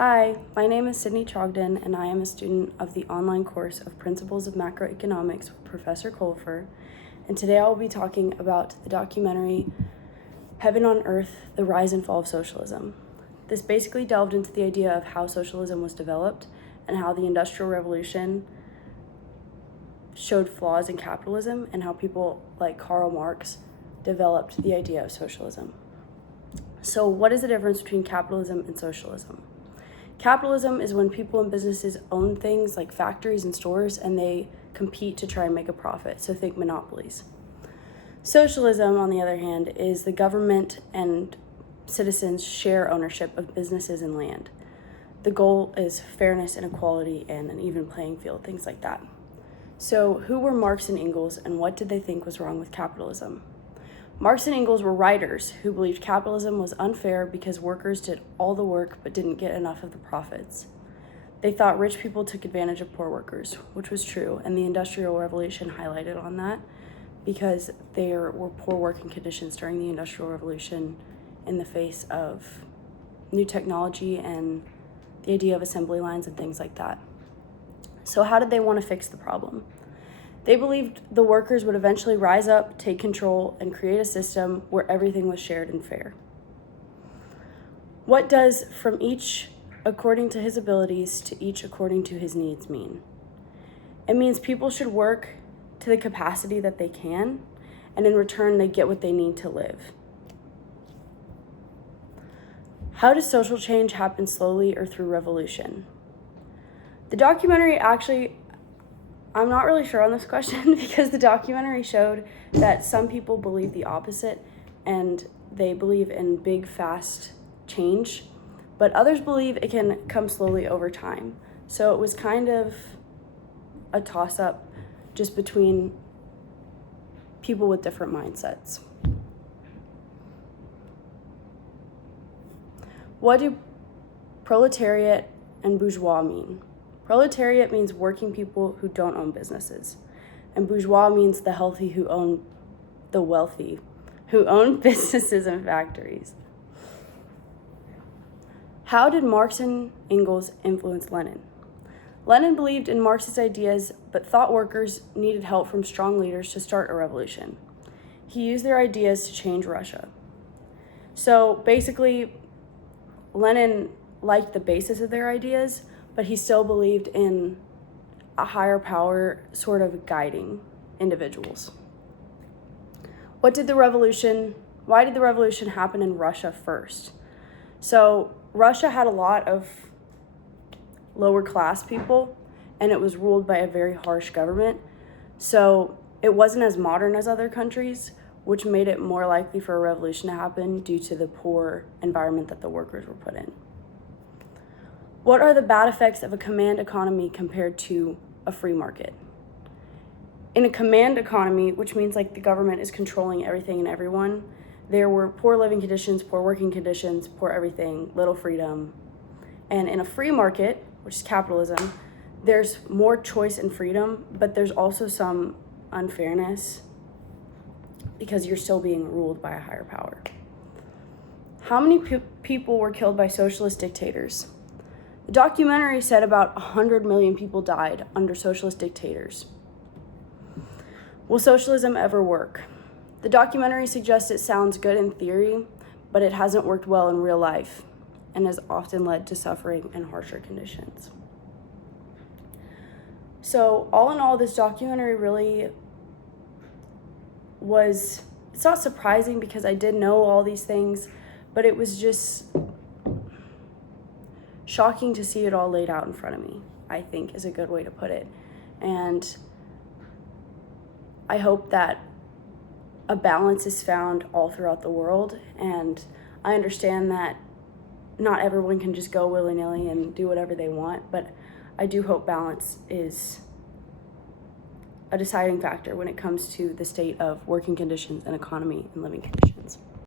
Hi, my name is Sydney Trogdon, and I am a student of the online course of Principles of Macroeconomics with Professor Colfer, and today I will be talking about the documentary Heaven on Earth, The Rise and Fall of Socialism. This basically delved into the idea of how socialism was developed and how the Industrial Revolution showed flaws in capitalism and how people like Karl Marx developed the idea of socialism. So what is the difference between capitalism and socialism? Capitalism is when people and businesses own things like factories and stores and they compete to try and make a profit, so think monopolies. Socialism, on the other hand, is the government and citizens share ownership of businesses and land. The goal is fairness and equality and an even playing field, things like that. So who were Marx and Engels and what did they think was wrong with capitalism? Marx and Engels were writers who believed capitalism was unfair because workers did all the work but didn't get enough of the profits. They thought rich people took advantage of poor workers, which was true, and the Industrial Revolution highlighted on that because there were poor working conditions during the Industrial Revolution in the face of new technology and the idea of assembly lines and things like that. So how did they want to fix the problem? They believed the workers would eventually rise up, take control, and create a system where everything was shared and fair. What does from each according to his abilities to each according to his needs mean? It means people should work to the capacity that they can, and in return they get what they need to live. How does social change happen slowly or through revolution? The documentary I'm not really sure on this question because the documentary showed that some people believe the opposite and they believe in big, fast change, but others believe it can come slowly over time. So it was kind of a toss-up just between people with different mindsets. What do proletariat and bourgeois mean? Proletariat means working people who don't own businesses, and bourgeois means the wealthy who own businesses and factories. How did Marx and Engels influence Lenin? Lenin believed in Marx's ideas, but thought workers needed help from strong leaders to start a revolution. He used their ideas to change Russia. So basically, Lenin liked the basis of their ideas, but he still believed in a higher power sort of guiding individuals. Why did the revolution happen in Russia first? So Russia had a lot of lower class people, and it was ruled by a very harsh government. So it wasn't as modern as other countries, which made it more likely for a revolution to happen due to the poor environment that the workers were put in. What are the bad effects of a command economy compared to a free market? In a command economy, which means like the government is controlling everything and everyone, there were poor living conditions, poor working conditions, poor everything, little freedom. And in a free market, which is capitalism, there's more choice and freedom, but there's also some unfairness because you're still being ruled by a higher power. How many people were killed by socialist dictators? The documentary said about 100 million people died under socialist dictators. Will socialism ever work? The documentary suggests it sounds good in theory, but it hasn't worked well in real life and has often led to suffering and harsher conditions. So all in all, this documentary really it's not surprising because I did know all these things, but it was just shocking to see it all laid out in front of me, I think is a good way to put it. And I hope that a balance is found all throughout the world. And I understand that not everyone can just go willy-nilly and do whatever they want, but I do hope balance is a deciding factor when it comes to the state of working conditions and economy and living conditions.